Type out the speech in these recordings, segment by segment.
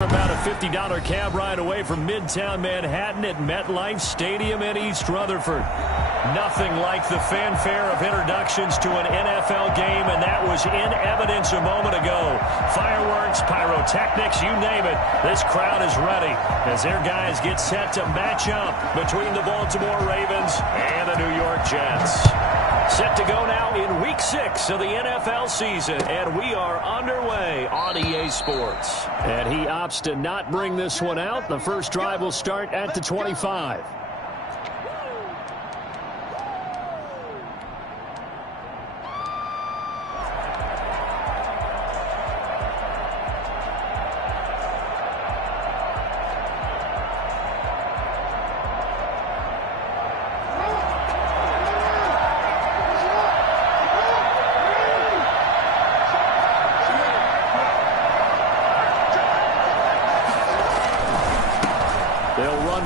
About a $50 cab ride away from Midtown Manhattan at MetLife Stadium in East Rutherford. Nothing like the fanfare of introductions to an NFL game, and that was in evidence a moment ago. Fireworks, pyrotechnics, you name it. This crowd is ready as their guys get set to match up between the Baltimore Ravens and the New York Jets. Set to go now in Week 6 of the NFL season, and we are underway on EA Sports. And he opts to not bring this one out. The first drive will start at the 25.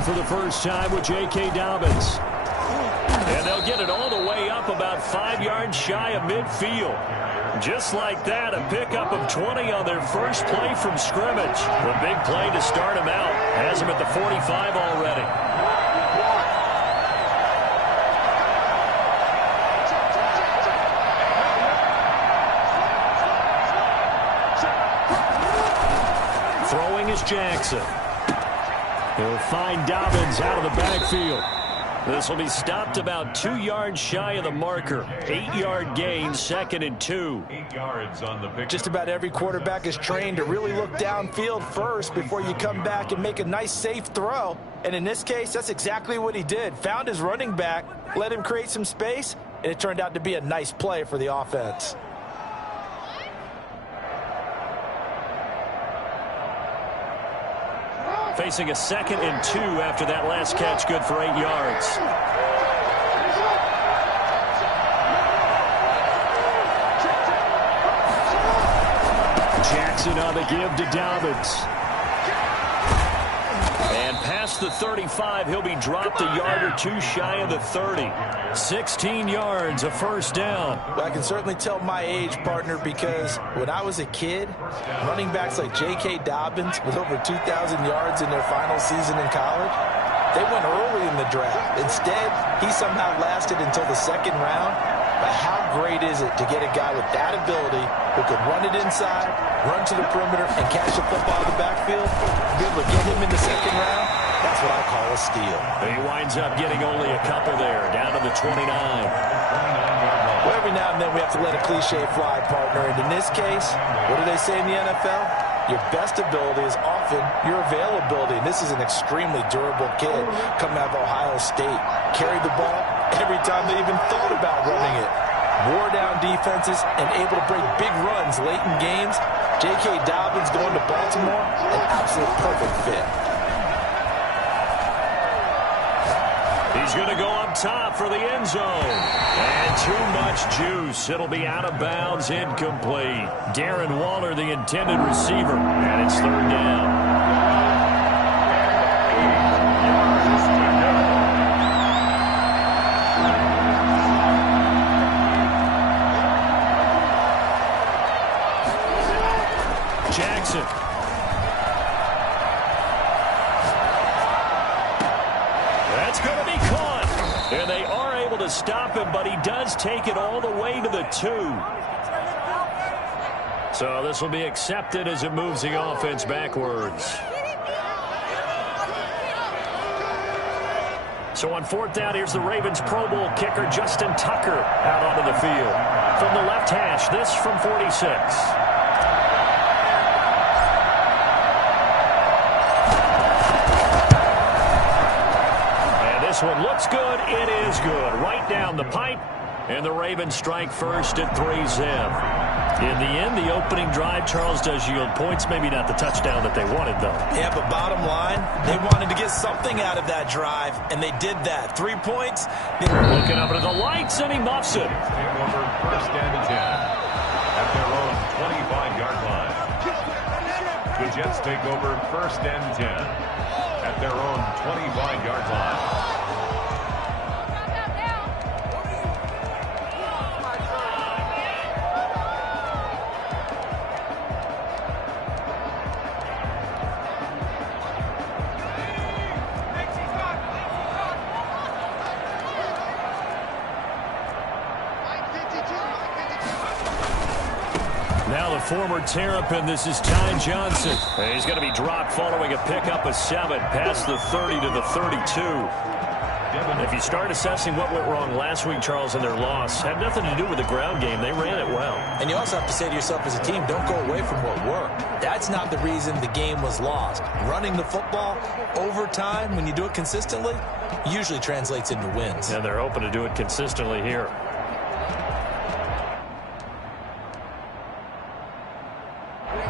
For the first time with J.K. Dobbins. And they'll get it all the way up about 5 yards shy of midfield. Just like that, a pickup of 20 on their first play from scrimmage. The big play to start him out. Has him at the 45 already. Throwing is Jackson. He'll find Dobbins out of the backfield. This will be stopped about 2 yards shy of the marker. 8-yard gain, 2nd and 2. 8 yards on the pick. Just about every quarterback is trained to really look downfield first before you come back and make a nice, safe throw. And in this case, that's exactly what he did. Found his running back, let him create some space, and it turned out to be a nice play for the offense. Facing a 2nd and 2 after that last catch, good for 8 yards. Jackson on the give to Dobbins. And past the 35, he'll be dropped a yard or two shy of the 30. 16 yards, a first down. Well, I can certainly tell my age, partner, because when I was a kid, running backs like J.K. Dobbins with over 2,000 yards in their final season in college, they went early in the draft. Instead, he somehow lasted until the 2nd round. But how great is it to get a guy with that ability who could run it inside, run to the perimeter, and catch the football in the backfield? Be able to get him in the 2nd round? That's what I call a steal. He winds up getting only a couple there, down to the 29. Well, every now and then we have to let a cliche fly, partner. And in this case, what do they say in the NFL? Your best ability is often your availability. And this is an extremely durable kid coming out of Ohio State. Carried the ball every time they even thought about running it. Wore down defenses and able to break big runs late in games. J.K. Dobbins going to Baltimore, an absolute perfect fit. He's going to go up top for the end zone. And too much juice. It'll be out of bounds, incomplete. Darren Waller, the intended receiver. And it's 3rd down. Jackson. That's going to be caught. And they are able to stop him, but he does take it all the way to the 2. So this will be accepted as it moves the offense backwards. So on 4th down, here's the Ravens Pro Bowl kicker Justin Tucker out onto the field. From the left hash, this from 46. This one looks good. It is good. Right down the pipe. And the Ravens strike first at 3-zip. In the end, the opening drive, Charles, does yield points. Maybe not the touchdown that they wanted, though. Yeah, but bottom line, they wanted to get something out of that drive, and they did that. 3 points. Looking up into the lights, and he muffs it. Over 1st and 10 at their own 25-yard line. The Jets take over 1st and 10 at their own 25-yard line. former Terrapin. This is Ty Johnson. And he's going to be dropped following a pickup of 7 past the 30 to the 32. If you start assessing what went wrong last week, Charles, in their loss, had nothing to do with the ground game. They ran it well. And you also have to say to yourself as a team, don't go away from what worked. That's not the reason the game was lost. Running the football over time, when you do it consistently, usually translates into wins. And they're hoping to do it consistently here.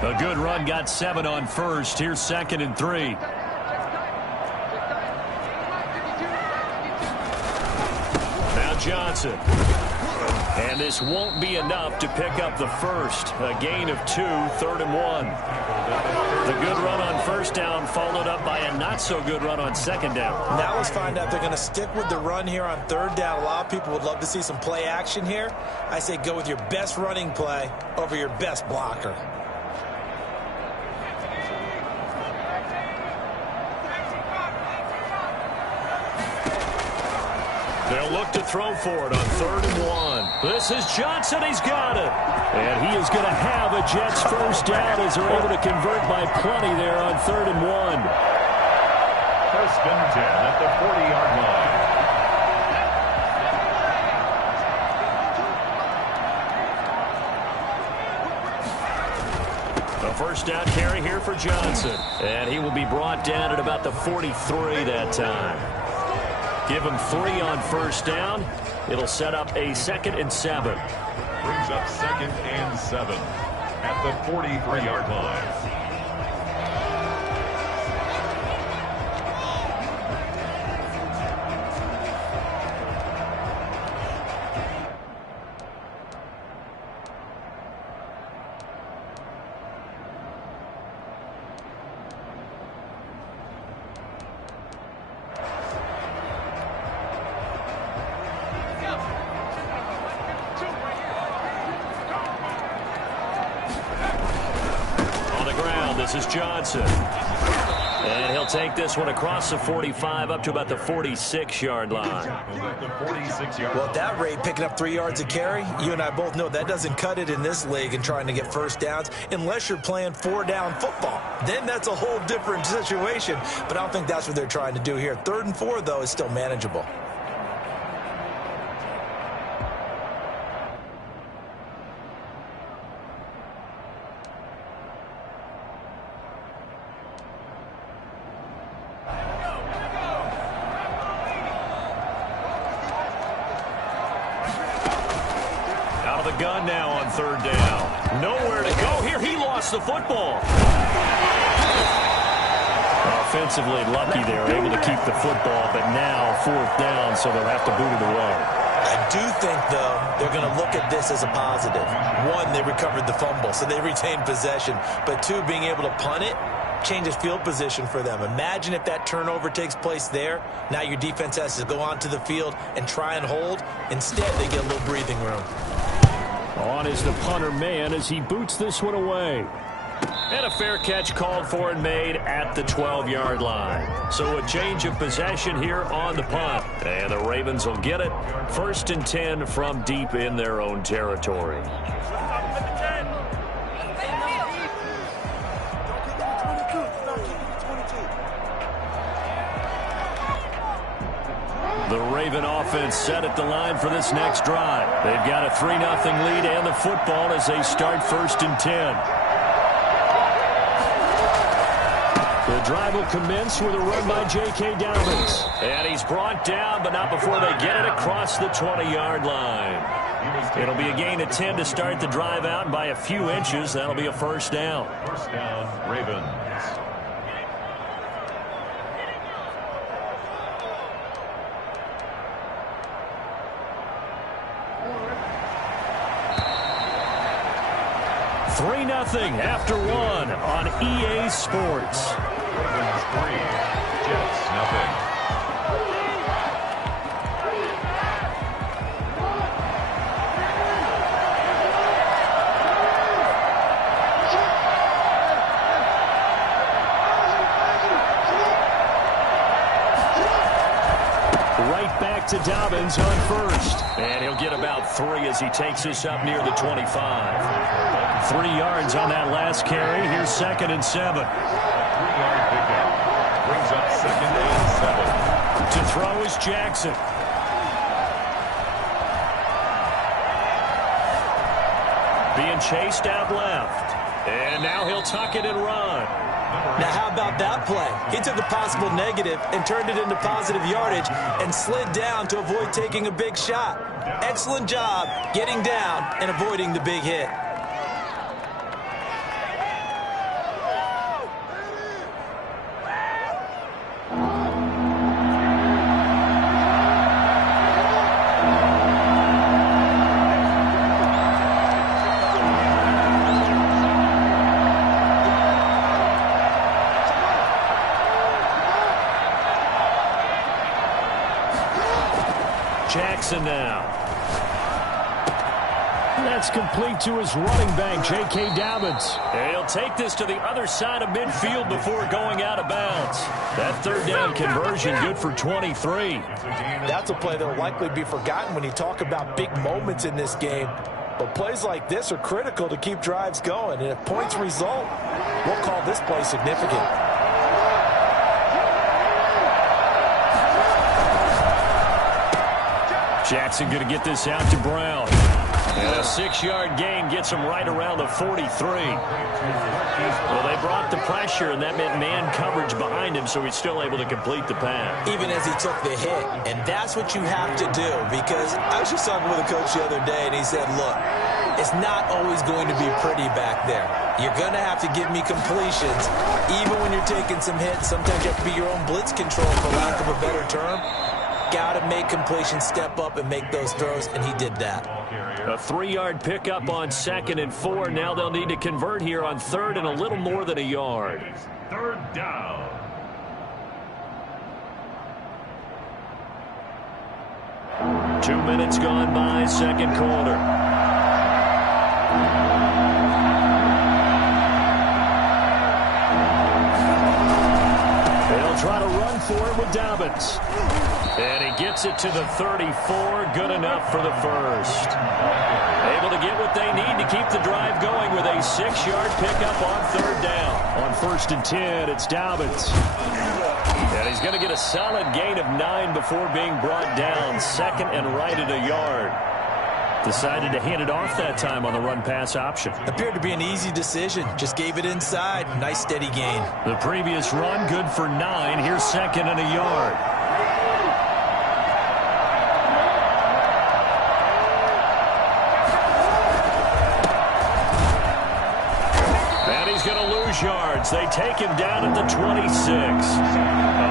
A good run, got 7 on first. Here's 2nd and 3. Johnson. And this won't be enough to pick up the first. A gain of 2, 3rd and 1. The good run on first down followed up by a not-so-good run on 2nd down. Now let's find out if they're going to stick with the run here on 3rd down. A lot of people would love to see some play action here. I say go with your best running play over your best blocker. They'll look to throw for it on 3rd and 1. This is Johnson. He's got it. And he is going to have a Jets first down as they're able to convert by plenty there on 3rd and 1. 1st and 10 at the 40-yard line. The first down carry here for Johnson. And he will be brought down at about the 43 that time. Give him 3 on first down. It'll set up a 2nd and 7. Brings up 2nd and 7 at the 43-yard line. This is Johnson. And he'll take this one across the 45 up to about the 46-yard line. Well, at that rate, picking up 3 yards a carry, you and I both know that doesn't cut it in this league and trying to get first downs unless you're playing 4-down football. Then that's a whole different situation. But I don't think that's what they're trying to do here. 3rd and 4, though, is still manageable. Gun now on 3rd down. Nowhere to go here. He lost the football. Offensively lucky they're able to keep the football, but now 4th down, so they'll have to boot it away. I do think, though, they're going to look at this as a positive. 1, they recovered the fumble, so they retained possession. But 2, being able to punt it changes field position for them. Imagine if that turnover takes place there. Now your defense has to go onto the field and try and hold. Instead, they get a little breathing room. On is the punter man as he boots this one away. And a fair catch called for and made at the 12-yard line. So a change of possession here on the punt. And the Ravens will get it. 1st and 10 from deep in their own territory. The Raven offense set at the line for this next drive. They've got a 3-0 lead and the football as they start 1st and 10. The drive will commence with a run by J.K. Dobbins. And he's brought down, but not before they get it across the 20-yard line. It'll be a gain of 10 to start the drive out, and by a few inches, that'll be a first down. First down, Ravens. After 1 on EA Sports. Ravens 3, Jets 0. Right back to Dobbins on first. And he'll get about 3 as he takes this up near the 25. 3 yards on that last carry. Here's 2nd and 7. A 3-yard pickup brings up 2nd and 7. To throw is Jackson. Being chased out left. And now he'll tuck it and run. Now, how about that play? He took a possible negative and turned it into positive yardage and slid down to avoid taking a big shot. Excellent job getting down and avoiding the big hit. Jackson now. That's complete to his running back, J.K. Dobbins. And he'll take this to the other side of midfield before going out of bounds. That 3rd down conversion good for 23. That's a play that will likely be forgotten when you talk about big moments in this game. But plays like this are critical to keep drives going. And if points result, we'll call this play significant. Jackson going to get this out to Brown. And a 6-yard gain gets him right around the 43. Well, they brought the pressure, and that meant man coverage behind him, so he's still able to complete the pass. Even as he took the hit. And that's what you have to do, because I was just talking with a coach the other day, and he said, look, it's not always going to be pretty back there. You're going to have to give me completions. Even when you're taking some hits, sometimes you have to be your own blitz control, for lack of a better term. Got to make completions, step up and make those throws, and he did that. A 3-yard pickup on 2nd and 4. Now they'll need to convert here on 3rd and a little more than a yard. 3rd down. Two minutes gone by, 2nd quarter. They'll try to run for it with Dobbins. And he gets it to the 34. Good enough for the first. Able to get what they need to keep the drive going with a 6-yard pickup on 3rd down. On 1st and 10, it's Dobbins. And he's going to get a solid gain of 9 before being brought down. 2nd and right at a yard. Decided to hand it off that time on the run-pass option. Appeared to be an easy decision. Just gave it inside. Nice steady gain. The previous run good for 9. Here's 2nd and a yard. Going to lose yards. They take him down at the 26.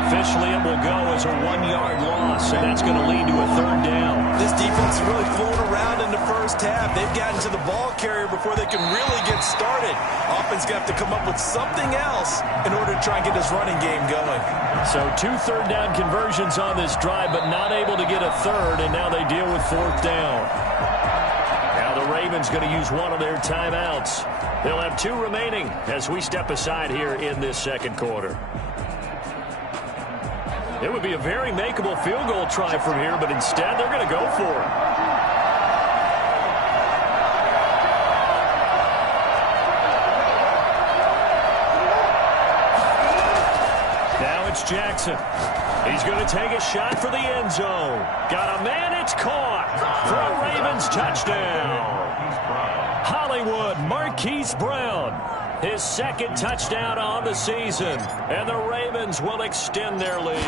Officially, it will go as a 1-yard loss, and that's going to lead to a 3rd down. This defense is really flown around in the first half. They've gotten to the ball carrier before they can really get started. Offense going to have to come up with something else in order to try and get this running game going. So 2 3rd down conversions on this drive, but not able to get a 3rd, and now they deal with 4th down. Now the Ravens going to use one of their timeouts. They'll have 2 remaining as we step aside here in this 2nd quarter. It would be a very makeable field goal try from here, but instead they're going to go for it. Now it's Jackson. He's going to take a shot for the end zone. Got a man, it's caught for a Ravens touchdown. Hollywood Marquise Brown, his 2nd touchdown on the season, and the Ravens will extend their lead.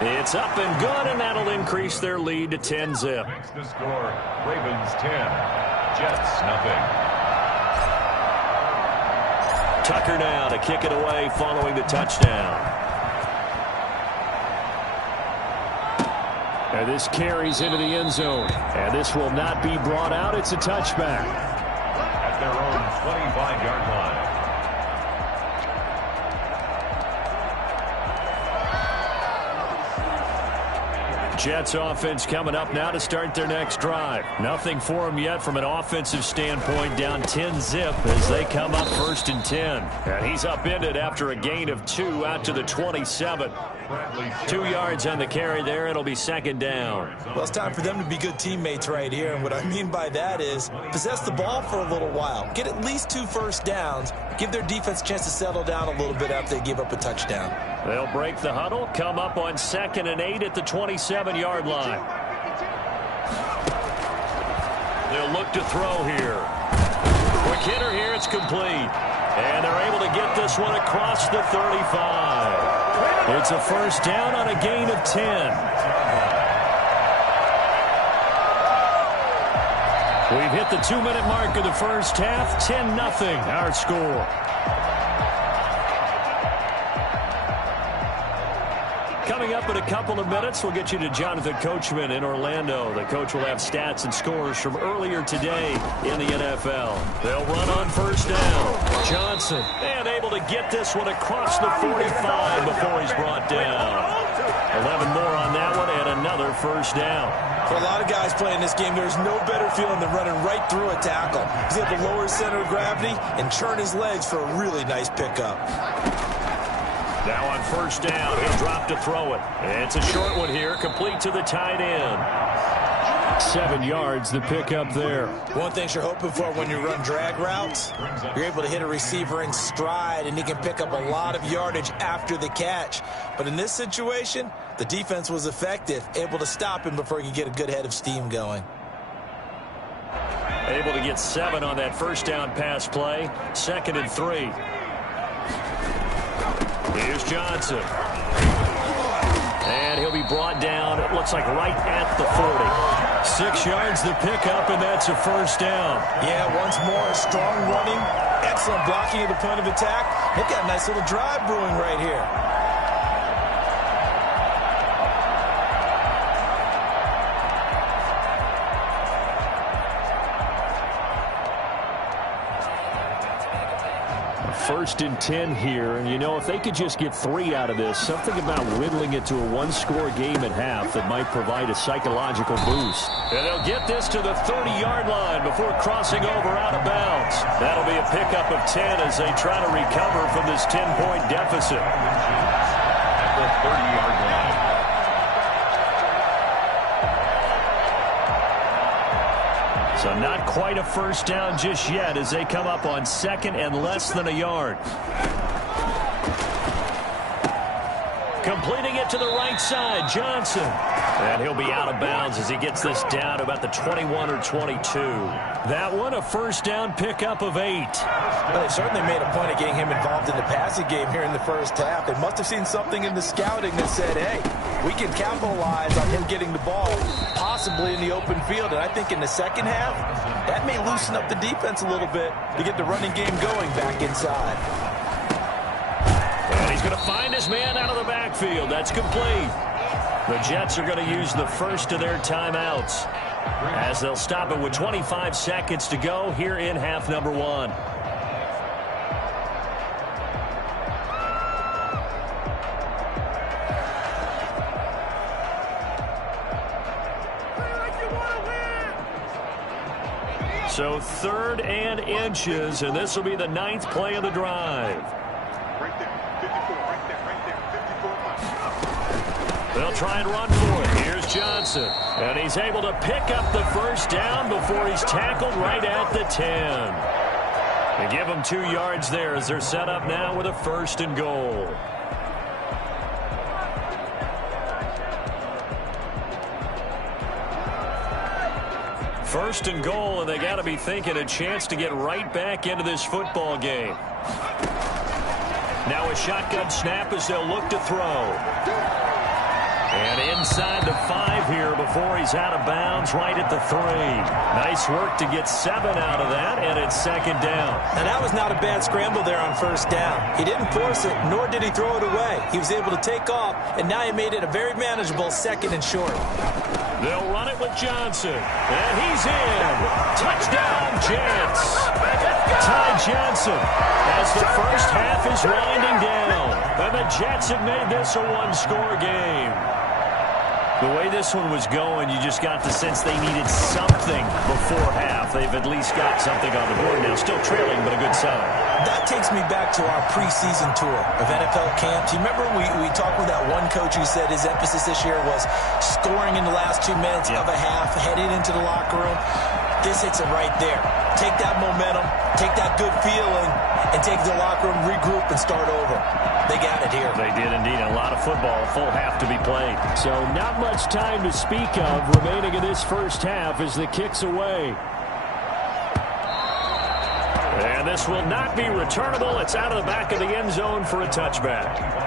It's up and good, and that'll increase their lead to 10-zip. Makes the score Ravens 10, Jets nothing. Tucker now to kick it away following the touchdown. And this carries into the end zone. And this will not be brought out. It's a touchback. At their own 25-yard line. Jets offense coming up now to start their next drive. Nothing for them yet from an offensive standpoint, down 10-zip as they come up 1st and 10. And he's upended after a gain of 2 out to the 27. 2 yards on the carry there. It'll be 2nd down. Well, it's time for them to be good teammates right here. And what I mean by that is possess the ball for a little while. Get at least 2 first downs. Give their defense a chance to settle down a little bit after they give up a touchdown. They'll break the huddle, come up on 2nd and 8 at the 27-yard line. They'll look to throw here. Quick hitter here, it's complete. And they're able to get this one across the 35. It's a 1st down on a gain of 10. We've hit the 2-minute mark of the first half. 10-0 our score. Coming up in a couple of minutes, we'll get you to Jonathan Coachman in Orlando. The coach will have stats and scores from earlier today in the NFL. They'll run on 1st down. Johnson, and able to get this one across the 45 before he's brought down. 11 more on that one and another 1st down. For a lot of guys playing this game, there's no better feeling than running right through a tackle. He's able to lower his center of gravity and churn his legs for a really nice pickup. Now on 1st down, he'll drop to throw it. It's a short one here, complete to the tight end. 7 yards, the pickup there. One thing you're hoping for when you run drag routes, you're able to hit a receiver in stride, and he can pick up a lot of yardage after the catch. But in this situation, the defense was effective, able to stop him before he could get a good head of steam going. Able to get 7 on that 1st down pass play. 2nd and 3. Here's Johnson. And he'll be brought down, it looks like right at the 40. 6 yards the pickup, and that's a 1st down. Yeah, once more, strong running, excellent blocking at the point of attack. They've got a nice little drive brewing right here. First and 10 here, and you know, if they could just get 3 out of this, something about whittling it to a 1-score game at half that might provide a psychological boost. And they'll get this to the 30-yard line before crossing over out of bounds. That'll be a pickup of 10 as they try to recover from this 10-point deficit. At the 30-yard line. So not quite a 1st down just yet as they come up on 2nd and less than a yard. Completing it to the right side, Johnson. And he'll be out of bounds as he gets this down to about the 21 or 22. That one, a 1st down pickup of 8. Well, they certainly made a point of getting him involved in the passing game here in the first half. They must have seen something in the scouting that said, hey, we can capitalize on him getting the ball, possibly in the open field. And I think in the second half, that may loosen up the defense a little bit to get the running game going back inside. And he's going to find his man out of the backfield. That's complete. The Jets are going to use the first of their timeouts as they'll stop it with 25 seconds to go here in half number 1. So 3rd and inches, and this will be the 9th play of the drive. They'll try and run for it. Here's Johnson. And he's able to pick up the 1st down before he's tackled right at the 10. They give him 2 yards there as they're set up now with a 1st and goal. First and goal, and they got to be thinking a chance to get right back into this football game. Now a shotgun snap as they'll look to throw. And inside the 5 here before he's out of bounds right at the 3. Nice work to get 7 out of that, and it's 2nd down. And that was not a bad scramble there on 1st down. He didn't force it, nor did he throw it away. He was able to take off, and now he made it a very manageable 2nd and short. They'll run it with Johnson, and he's in. Touchdown, Jets. Ty Johnson as the first half is winding down. And the Jets have made this a 1-score game. The way this one was going, you just got the sense they needed something before half. They've at least got something on the board now. Still trailing, but a good sign. That takes me back to our preseason tour of NFL camps. You remember we talked with that one coach who said his emphasis this year was scoring in the last 2 minutes of a half, heading into the locker room. This hits it right there. Take that momentum, take that good feeling, and take the locker room, regroup, and start over. They got it here. They did indeed. A lot of football, a full half to be played. So not much time to speak of remaining in this first half as the kick's away. And this will not be returnable. It's out of the back of the end zone for a touchback.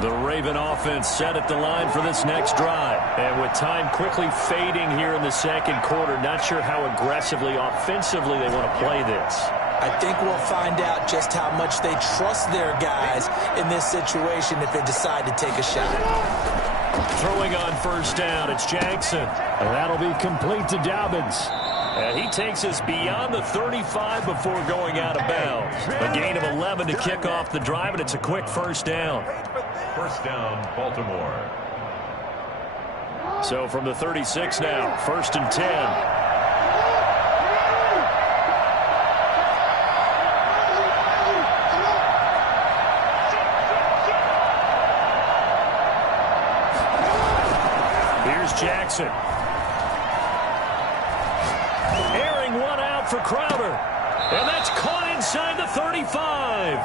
The Raven offense set at the line for this next drive. And with time quickly fading here in the second quarter, not sure how aggressively, offensively they want to play this. I think we'll find out just how much they trust their guys in this situation if they decide to take a shot. Throwing on first down, it's Jackson. And that'll be complete to Dobbins. And he takes us beyond the 35 before going out of bounds. A gain of 11 to kick off the drive, and it's a quick first down. First down, Baltimore. So from the 36 now, 1st and 10. Jackson. Airing one out for Crowder. And that's caught inside the 35.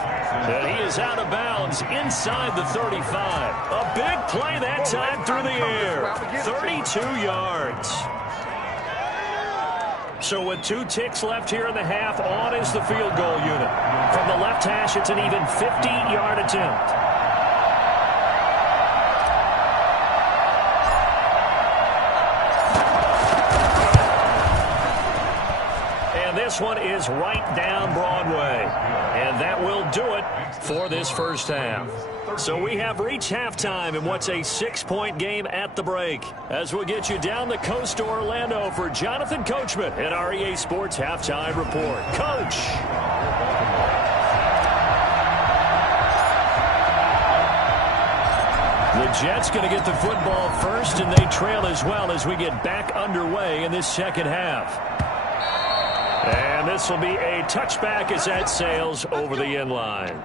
And he is out of bounds inside the 35. A big play that time through the air. 32 yards. So with 2 ticks left here in the half, on is the field goal unit. From the left hash, it's an even 50-yard attempt. This one is right down Broadway. And that will do it for this first half. So we have reached halftime in what's a 6-point game at the break. As we'll get you down the coast to Orlando for Jonathan Coachman at our EA Sports Halftime Report. Coach. The Jets going to get the football first, and they trail as well as we get back underway in this second half. And this will be a touchback as that sails over the end line.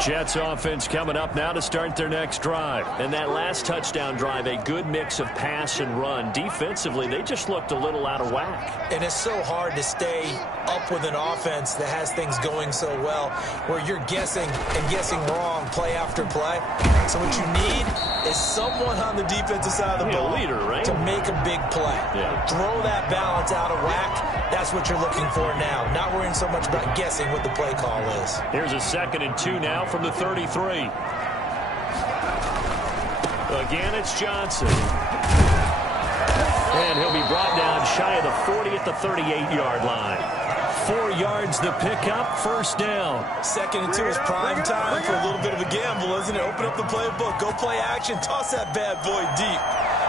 Jets offense coming up now to start their next drive. And that last touchdown drive, a good mix of pass and run. Defensively, they just looked a little out of whack. And it's so hard to stay up with an offense that has things going so well, where you're guessing and guessing wrong play after play. So what you need is someone on the defensive side of the ball, leader, right? to make a big play. Yeah. Throw that balance out of whack. That's what you're looking for now. Not worrying so much about guessing what the play call is. Here's a 2nd and 2 now from the 33. Again, it's Johnson. And he'll be brought down shy of the 40 at the 38-yard line. 4 yards the pickup, first down. 2nd and 2 is prime time for a little bit of a gamble, isn't it? Open up the playbook, go play action, toss that bad boy deep.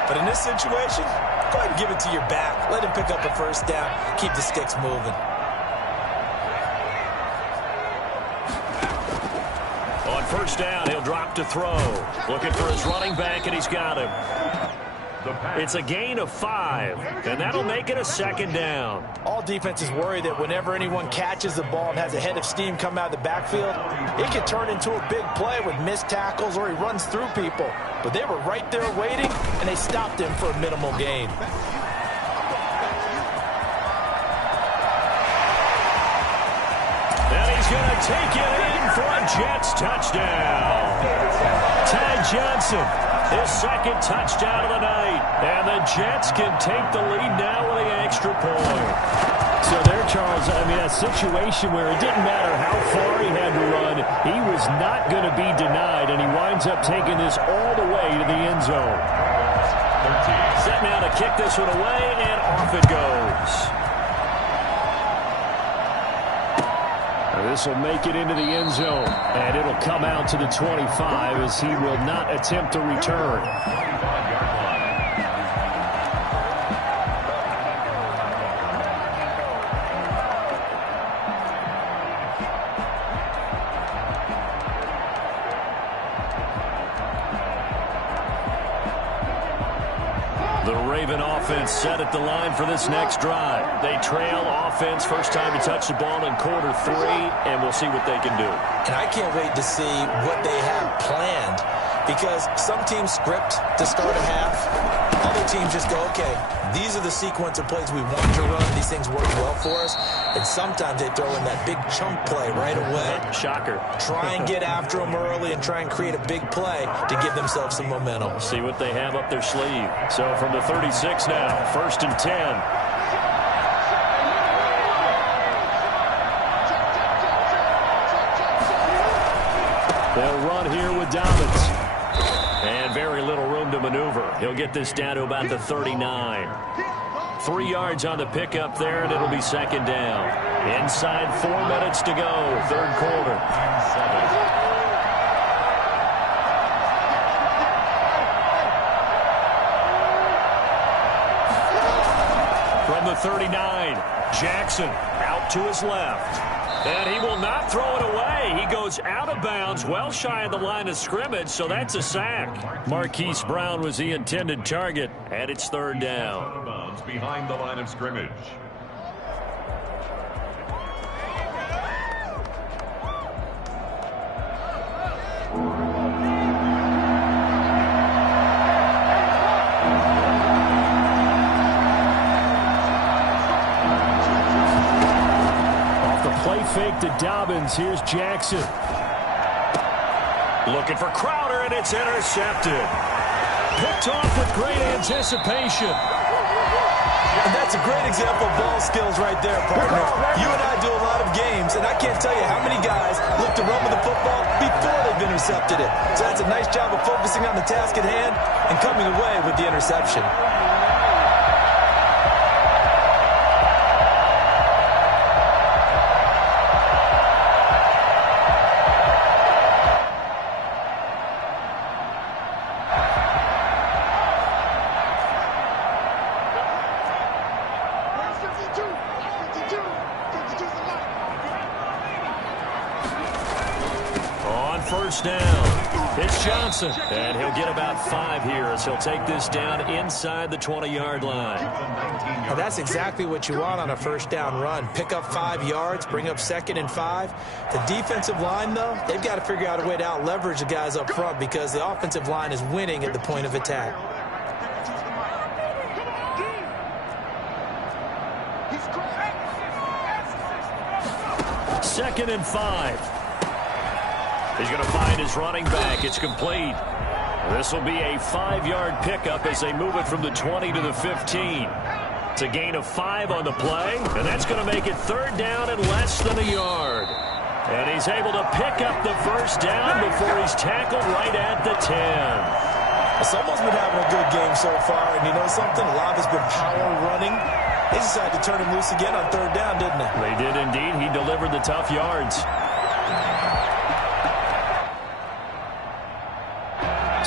But in this situation, go ahead and give it to your back. Let him pick up a first down. Keep the sticks moving. On first down, he'll drop to throw. Looking for his running back, and he's got him. It's a gain of 5, and that'll make it a 2nd down. All defenses worry that whenever anyone catches the ball and has a head of steam come out of the backfield, it can turn into a big play with missed tackles or he runs through people. But they were right there waiting, and they stopped him for a minimal gain. And he's going to take it in for a Jets touchdown. Ty Johnson, his 2nd touchdown of the night. And the Jets can take the lead now with the extra point. So there, Charles, I mean, a situation where it didn't matter how far he had to run, he was not going to be denied, and he winds up taking this all the way to the end zone. Set now to kick this one away, and off it goes. This will make it into the end zone, and it'll come out to the 25 as he will not attempt to return. 25-yard line. The Raven offense set at the line for this next drive. They trail offense, first time to touch the ball in quarter 3, and we'll see what they can do. And I can't wait to see what they have planned, because some teams script to start a half. Other teams just go, okay, these are the sequence of plays we want to run. These things work well for us. And sometimes they throw in that big chunk play right away. Shocker. Try and get after them early and try and create a big play to give themselves some momentum. See what they have up their sleeve. So from the 36 now, 1st and 10. They'll run here with Dobbins. And very little room to maneuver. He'll get this down to about the 39. 3 yards on the pickup there, and it'll be 2nd down. Inside 4 minutes to go, 3rd quarter. From the 39, Jackson out to his left. And he will not throw it away. He goes out of bounds, well shy of the line of scrimmage, so that's a sack. Marquise Brown was the intended target, and it's 3rd down. Out of bounds behind the line of scrimmage. Play fake to Dobbins. Here's Jackson. Looking for Crowder, and it's intercepted. Picked off with great anticipation. And that's a great example of ball skills right there, partner. You and I do a lot of games, and I can't tell you how many guys look to run with the football before they've intercepted it. So that's a nice job of focusing on the task at hand and coming away with the interception. Down. It's Johnson, and he'll get about 5 here as he'll take this down inside the 20-yard line. Now that's exactly what you want on a 1st down run. Pick up 5 yards, bring up 2nd and 5. The defensive line, though, they've got to figure out a way to out-leverage the guys up front because the offensive line is winning at the point of attack. Second and 5. He's going to find his running back. It's complete. This will be a 5-yard pickup as they move it from the 20 to the 15. It's a gain of 5 on the play, and that's going to make it 3rd down and less than a yard. And he's able to pick up the 1st down before he's tackled right at the 10. Someone's been having a good game so far, and you know something? A lot of it's been power running. They decided to turn him loose again on 3rd down, didn't they? They did indeed. He delivered the tough yards.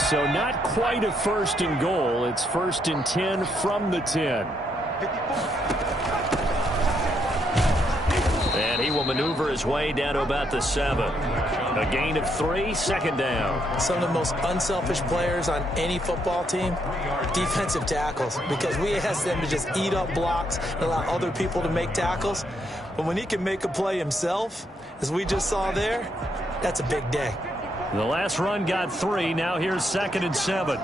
So not quite a 1st and goal. It's 1st and 10 from the 10. And he will maneuver his way down to about the 7. A gain of 3, 2nd down. Some of the most unselfish players on any football team, defensive tackles, because we ask them to just eat up blocks and allow other people to make tackles. But when he can make a play himself, as we just saw there, that's a big day. The last run got 3. Now here's 2nd and 7.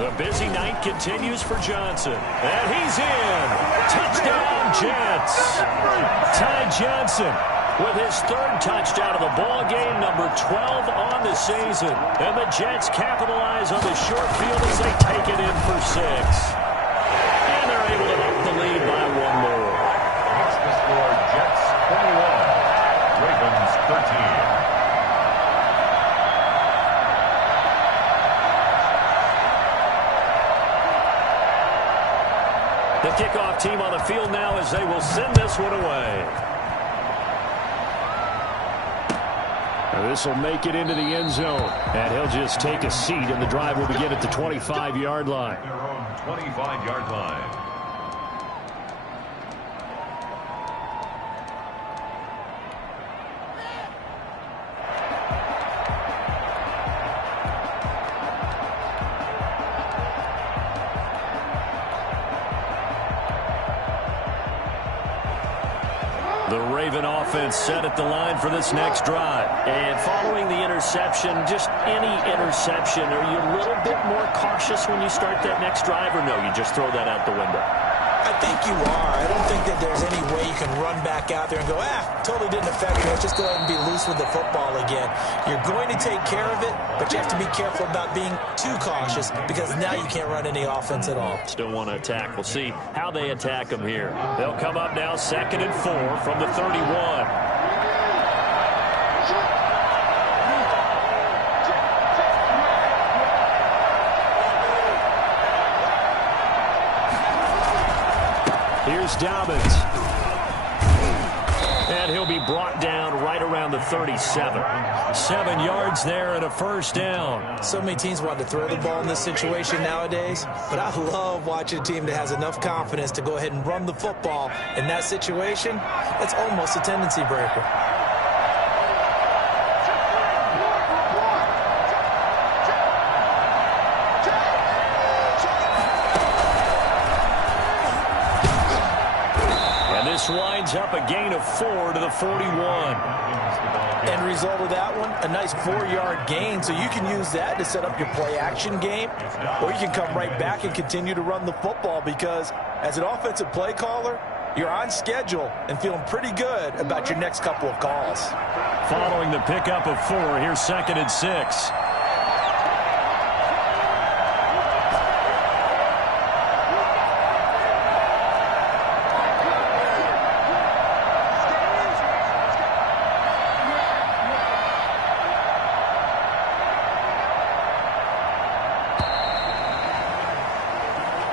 The busy night continues for Johnson. And he's in. Touchdown, Jets. Ty Johnson with his 3rd touchdown of the ball game, number 12 on the season. And the Jets capitalize on the short field as they take it in for 6. And they're able to up the lead by 1 more. That's the score. Jets 21, Ravens 13. The kickoff team on the field now as they will send this one away. This will make it into the end zone. And he'll just take a seat, and the drive will begin at the 25-yard line. Their own 25-yard line. The Raven offense set at the line for this next drive. And following the interception, just any interception, are you a little bit more cautious when you start that next drive, or no, you just throw that out the window? I think you are. I don't think that there's any way you can run back out there and go, totally didn't affect me. Let's just go ahead and be loose with the football again. You're going to take care of it, but you have to be careful about being too cautious because now you can't run any offense at all. Still want to attack. We'll see how they attack them here. They'll come up now 2nd and 4 from the 31. Here's Dobbins. And he'll be brought down right around the 37. 7 yards there and a first down. So many teams want to throw the ball in this situation nowadays, but I love watching a team that has enough confidence to go ahead and run the football in that situation. That's almost a tendency breaker. This winds up a gain of 4 to the 41. End result of that one, a nice 4-yard gain, so you can use that to set up your play-action game, or you can come right back and continue to run the football because as an offensive play caller, you're on schedule and feeling pretty good about your next couple of calls. Following the pickup of 4, here's 2nd and 6.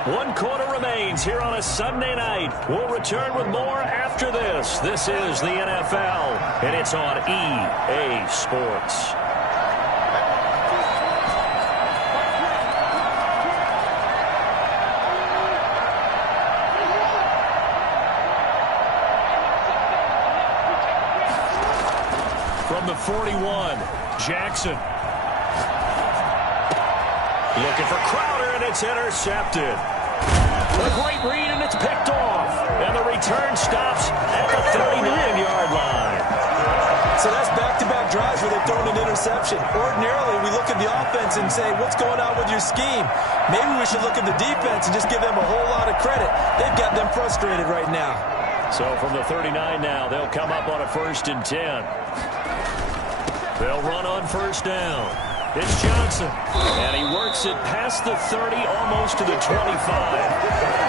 One quarter remains here on a Sunday night. We'll return with more after this. This is the NFL, and it's on EA Sports. From the 41, Jackson. Looking for Crowder, and it's intercepted. A great read, and it's picked off. And the return stops at the 39-yard line. So that's back-to-back drives where they've thrown an interception. Ordinarily, we look at the offense and say, what's going on with your scheme? Maybe we should look at the defense and just give them a whole lot of credit. They've got them frustrated right now. So from the 39 now, they'll come up on a 1st and 10. They'll run on 1st down. It's Johnson, and he works it past the 30, almost to the 25.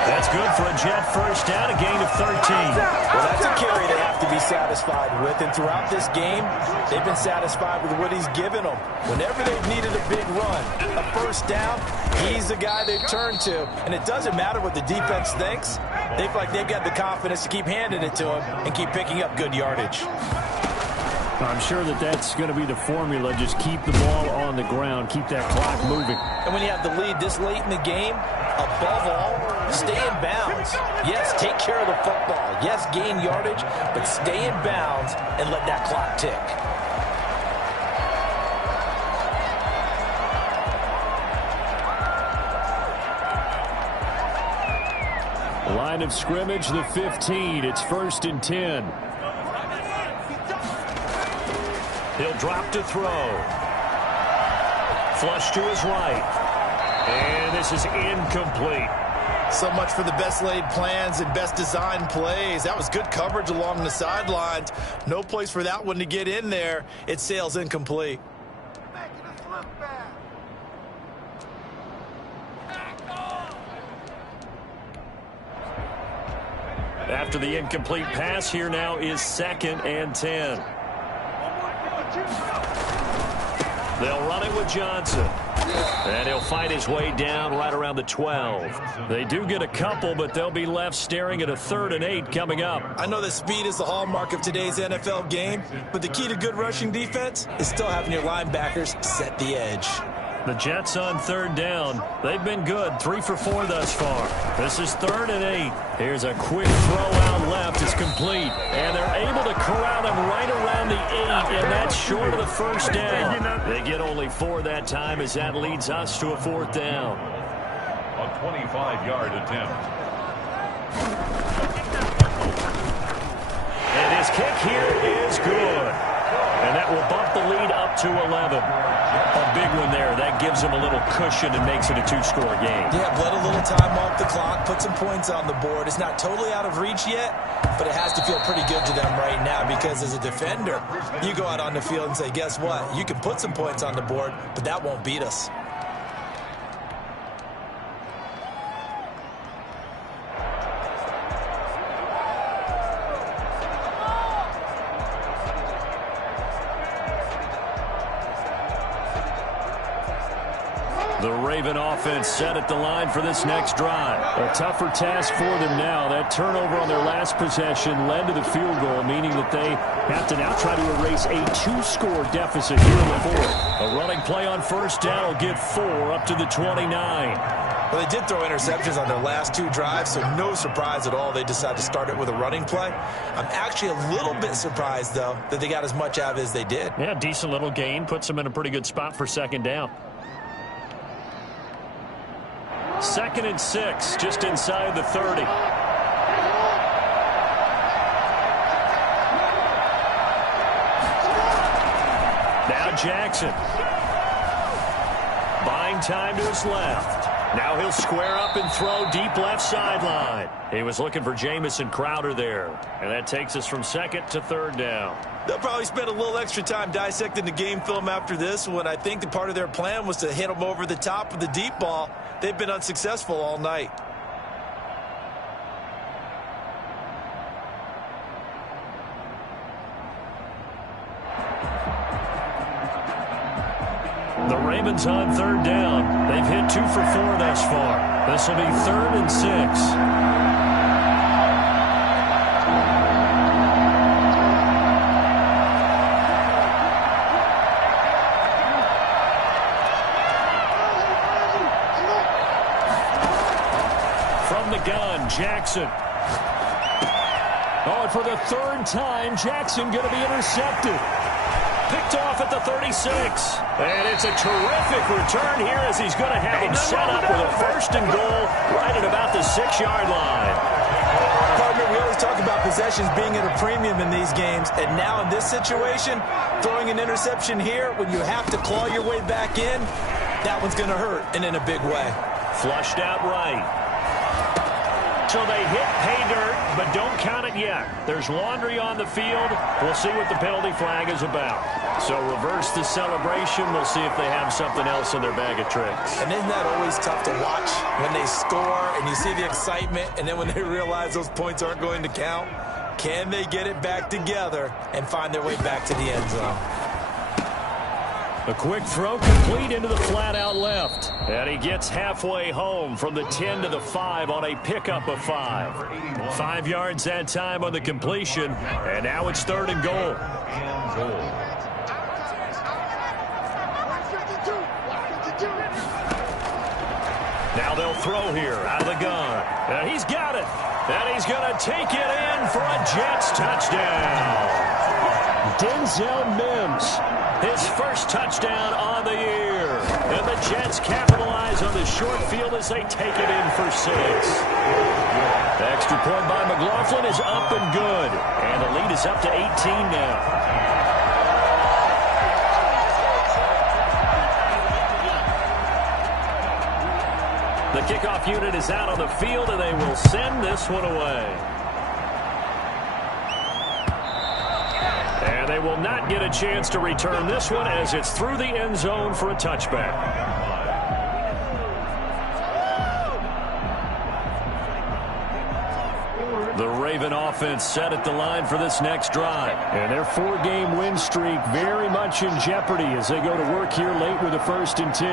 That's good for a Jet first down, a gain of 13. Well, that's a carry they have to be satisfied with, and throughout this game, they've been satisfied with what he's given them. Whenever they've needed a big run, a 1st down, he's the guy they've turned to, and it doesn't matter what the defense thinks. They feel like they've got the confidence to keep handing it to him and keep picking up good yardage. I'm sure that that's going to be the formula. Just keep the ball on the ground. Keep that clock moving. And when you have the lead this late in the game, above all, stay in bounds. Yes, take care of the football. Yes, gain yardage, but stay in bounds and let that clock tick. Line of scrimmage, the 15. It's 1st and 10. He'll drop to throw. Flush to his right. And this is incomplete. So much for the best laid plans and best designed plays. That was good coverage along the sidelines. No place for that one to get in there. It sails incomplete. After the incomplete pass, here now is 2nd and 10. They'll run it with Johnson. And he'll fight his way down right around the 12. They do get a couple, but they'll be left staring at a 3rd and 8 coming up. I know that speed is the hallmark of today's NFL game, but the key to good rushing defense is still having your linebackers set the edge. The Jets on 3rd down. They've been good, 3 for 4 thus far. This is 3rd and 8. Here's a quick throw out left. It's complete. And they're able to corral him right around the 8, and that's short of the 1st down. They get only 4 that time as that leads us to a 4th down. A 25-yard attempt. And his kick here is good. And that will bump the lead up to 11. A big one there. That gives him a little cushion and makes it a 2-score game. Yeah, bled a little time off the clock, put some points on the board. It's not totally out of reach yet, but it has to feel pretty good to them right now because as a defender, you go out on the field and say, guess what? You can put some points on the board, but that won't beat us. The Raven offense set at the line for this next drive. A tougher task for them now. That turnover on their last possession led to the field goal, meaning that they have to now try to erase a 2-score deficit here in the 4th. A running play on 1st down will get 4 up to the 29. Well, they did throw interceptions on their last 2 drives, so no surprise at all they decided to start it with a running play. I'm actually a little bit surprised, though, that they got as much out of it as they did. Yeah, decent little gain. Puts them in a pretty good spot for 2nd down. 2nd and 6, just inside the 30. Now Jackson. Buying time to his left. Now he'll square up and throw deep left sideline. He was looking for Jamison Crowder there. And that takes us from 2nd to 3rd down. They'll probably spend a little extra time dissecting the game film after this when I think the part of their plan was to hit them over the top of the deep ball. They've been unsuccessful all night. The Ravens on 3rd down. They've hit 2 for 4 thus far. This will be 3rd and 6. Jackson. Oh, and for the 3rd time, Jackson going to be intercepted. Picked off at the 36. And it's a terrific return here as he's going to have him set up with a 1st and goal right at about the 6-yard line. Partner, we always talk about possessions being at a premium in these games, and now in this situation, throwing an interception here when you have to claw your way back in, that one's going to hurt, and in a big way. Flushed out right. So they hit pay dirt, but don't count it yet. There's laundry on the field. We'll see what the penalty flag is about. So reverse the celebration. We'll see if they have something else in their bag of tricks. And isn't that always tough to watch when they score and you see the excitement, and then when they realize those points aren't going to count? Can they get it back together and find their way back to the end zone? A quick throw complete into the flat out left. And he gets halfway home from the 10 to the 5 on a pickup of 5. 5 yards that time on the completion. And now it's 3rd and goal. Now they'll throw here out of the gun. And he's got it. And he's going to take it in for a Jets touchdown. Denzel Mims. His 1st touchdown on the year. And the Jets capitalize on the short field as they take it in for 6. The extra point by McLaughlin is up and good. And the lead is up to 18 now. The kickoff unit is out on the field, and they will send this one away. And they will not get a chance to return this one as it's through the end zone for a touchback. The Raven offense set at the line for this next drive. And their 4-game win streak very much in jeopardy as they go to work here late with a 1st and 10.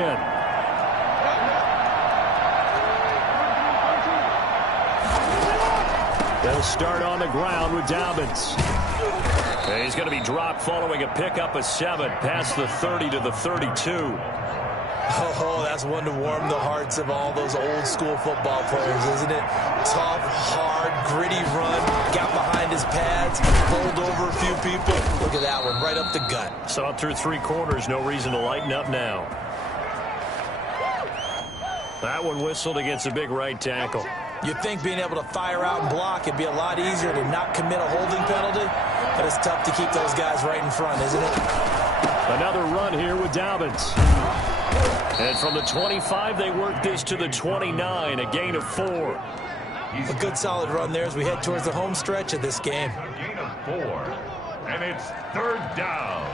They'll start on the ground with Dobbins. And he's going to be dropped following a pickup of 7 past the 30 to the 32. Oh, that's one to warm the hearts of all those old school football players, isn't it? Tough, hard, gritty run, got behind his pads, bowled over a few people. Look at that one, right up the gut. Saw it through 3 quarters, no reason to lighten up now. That one whistled against a big right tackle. You'd think being able to fire out and block it'd be a lot easier to not commit a holding penalty, but it's tough to keep those guys right in front, isn't it? Another run here with Dobbins. And from the 25, they work this to the 29, a gain of 4. A good solid run there as we head towards the home stretch of this game. A gain of 4. And it's 3rd down.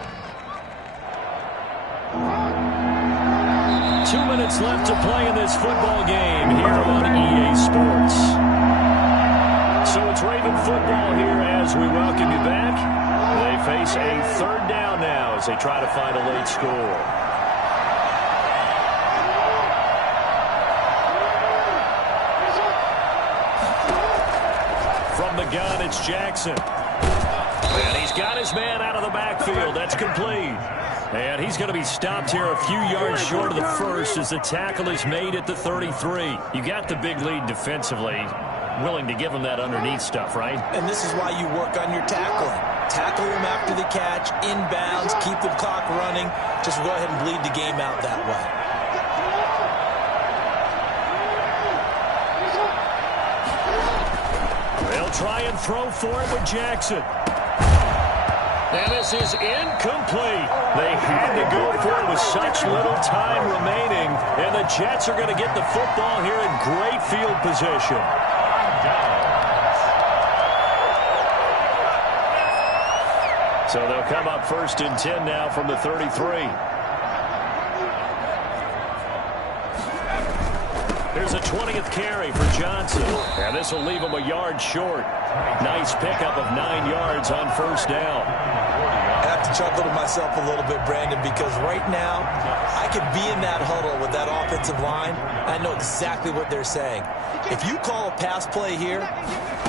2 minutes left to play in this football game here on EA Sports. So it's Raven football here as we welcome you back. They face a 3rd down now as they try to find a late score. From the gun, it's Jackson. And he's got his man out of the backfield. That's complete. And he's going to be stopped here a few yards short of the 1st as the tackle is made at the 33. You got the big lead defensively. Willing to give him that underneath stuff, right? And this is why you work on your tackling. Tackle him after the catch, inbounds, keep the clock running. Just go ahead and bleed the game out that way. They'll try and throw for it with Jackson. And this is incomplete. They had to go for it with such little time remaining. And the Jets are going to get the football here in great field position. So they'll come up 1st and 10 now from the 33. Here's a 20th carry for Johnson. And this will leave him a yard short. Nice pickup of 9 yards on 1st down. I have to chuckle to myself a little bit, Brandon, because right now I could be in that huddle with that offensive line. I know exactly what they're saying. If you call a pass play here,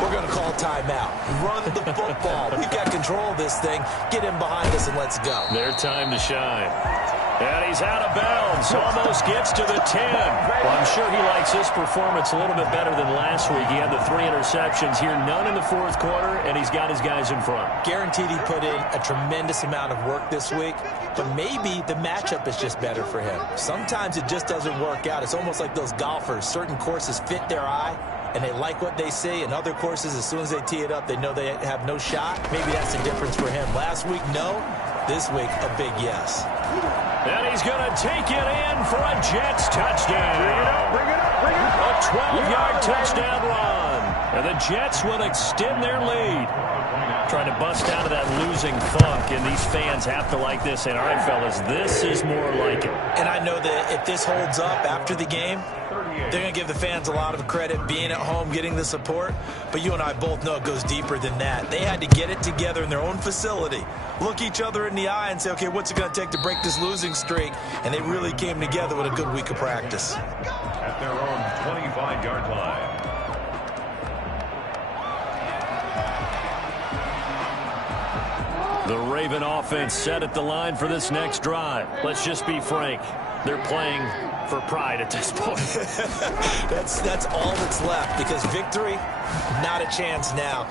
we're going to call timeout. Run the football. We've got control of this thing. Get him behind us and let's go. Their time to shine. And he's out of bounds. Almost gets to the 10. Well, I'm sure he likes this performance a little bit better than last week. He had the 3 interceptions here, none in the 4th quarter, and he's got his guys in front. Guaranteed he put in a tremendous amount of work this week, but maybe the matchup is just better for him. Sometimes it just doesn't work out. It's almost like those golfers. Certain courses fit their eye, and they like what they see. And other courses, as soon as they tee it up, they know they have no shot. Maybe that's the difference for him. Last week, no. This week, a big yes. And he's going to take it in for a Jets touchdown. Bring it up. A 12-yard touchdown run. And the Jets will extend their lead. Trying to bust out of that losing funk, and these fans have to like this. And all right, fellas, this is more like it. And I know that if this holds up after the game, they're going to give the fans a lot of credit being at home, getting the support. But you and I both know it goes deeper than that. They had to get it together in their own facility, look each other in the eye and say, okay, what's it going to take to break this losing streak? And they really came together with a good week of practice. At their own 25-yard line. The Raven offense set at the line for this next drive. Let's just be frank. They're playing for pride at this point. That's all that's left, because victory, not a chance now.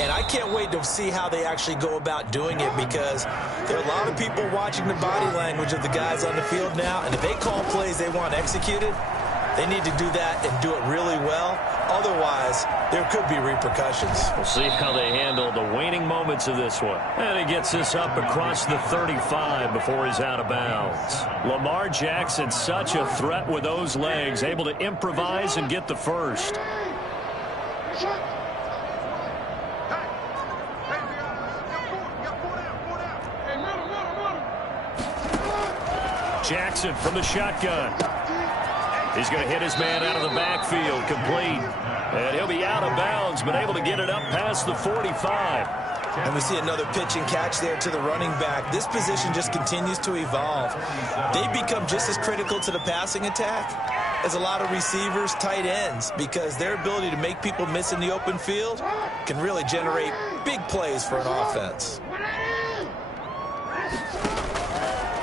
And I can't wait to see how they actually go about doing it, because there are a lot of people watching the body language of the guys on the field now, and if they call plays they want executed, they need to do that and do it really well. Otherwise, there could be repercussions. We'll see how they handle the waning moments of this one. And he gets this up across the 35 before he's out of bounds. Lamar Jackson, such a threat with those legs, able to improvise and get the first. Jackson from the shotgun. He's going to hit his man out of the backfield, complete. And he'll be out of bounds, but able to get it up past the 45. And we see another pitch and catch there to the running back. This position just continues to evolve. They become just as critical to the passing attack as a lot of receivers, tight ends, because their ability to make people miss in the open field can really generate big plays for an offense.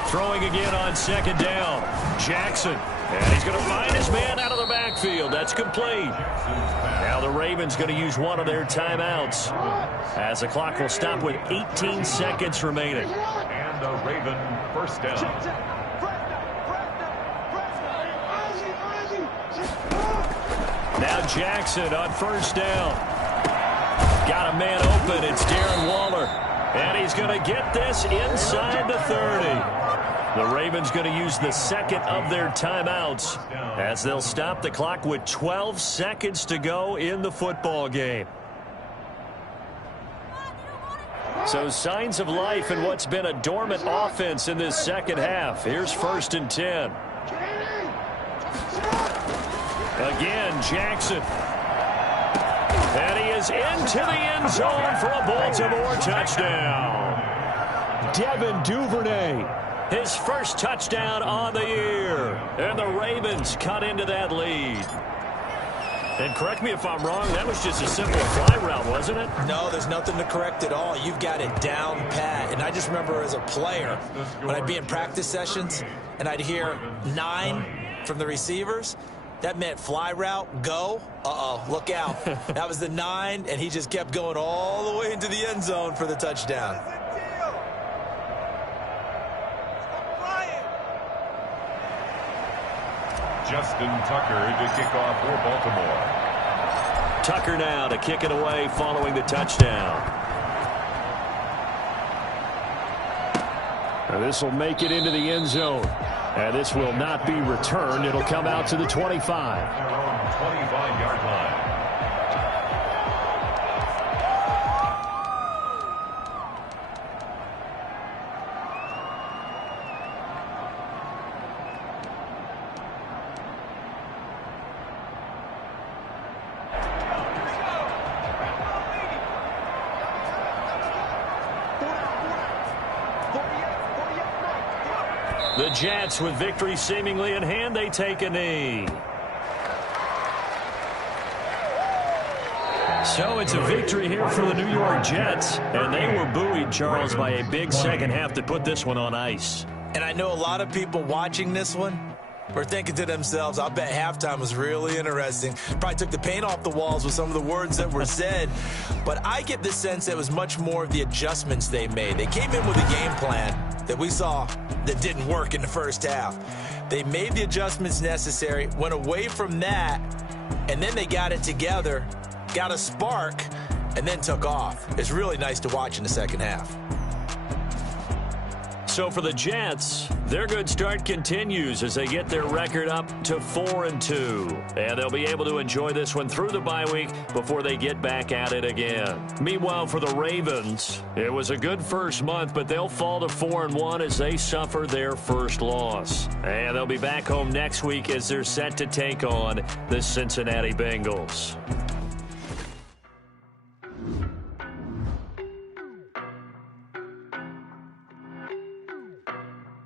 Throwing again on second down. Jackson. And he's going to find his man out of the backfield. That's complete. Now the Ravens going to use one of their timeouts, as the clock will stop with 18 seconds remaining. And a Raven first down. Now Jackson on first down. Got a man open. It's Darren Waller. And he's going to get this inside the 30. The Ravens going to use the second of their timeouts, as they'll stop the clock with 12 seconds to go in the football game. So signs of life in what's been a dormant offense in this second half. Here's 1st and 10. Again, Jackson. And he is into the end zone for a Baltimore touchdown. Devin Duvernay. His first touchdown on the year. And the Ravens cut into that lead. And correct me if I'm wrong, that was just a simple fly route, wasn't it? No, there's nothing to correct at all. You've got it down pat. And I just remember as a player, when I'd be in practice sessions and I'd hear 9 from the receivers, that meant fly route, go. Uh-oh, look out. That was the 9, and he just kept going all the way into the end zone for the touchdown. Justin Tucker to kick off for Baltimore. Tucker now to kick it away following the touchdown. Now this will make it into the end zone. And this will not be returned. It'll come out to the 25. Their own 25-yard line. The Jets, with victory seemingly in hand, they take a knee. So it's a victory here for the New York Jets. And they were buoyed, Charles, by a big second half to put this one on ice. And I know a lot of people watching this one were thinking to themselves, I'll bet halftime was really interesting. Probably took the paint off the walls with some of the words that were said. But I get the sense that it was much more of the adjustments they made. They came in with a game plan that we saw that didn't work in the first half. They made the adjustments necessary, went away from that, and then they got it together, got a spark, and then took off. It's really nice to watch in the second half. So for the Jets, their good start continues as they get their record up to 4-2. And they'll be able to enjoy this one through the bye week before they get back at it again. Meanwhile, for the Ravens, it was a good first month, but they'll fall to 4-1 as they suffer their first loss. And they'll be back home next week as they're set to take on the Cincinnati Bengals.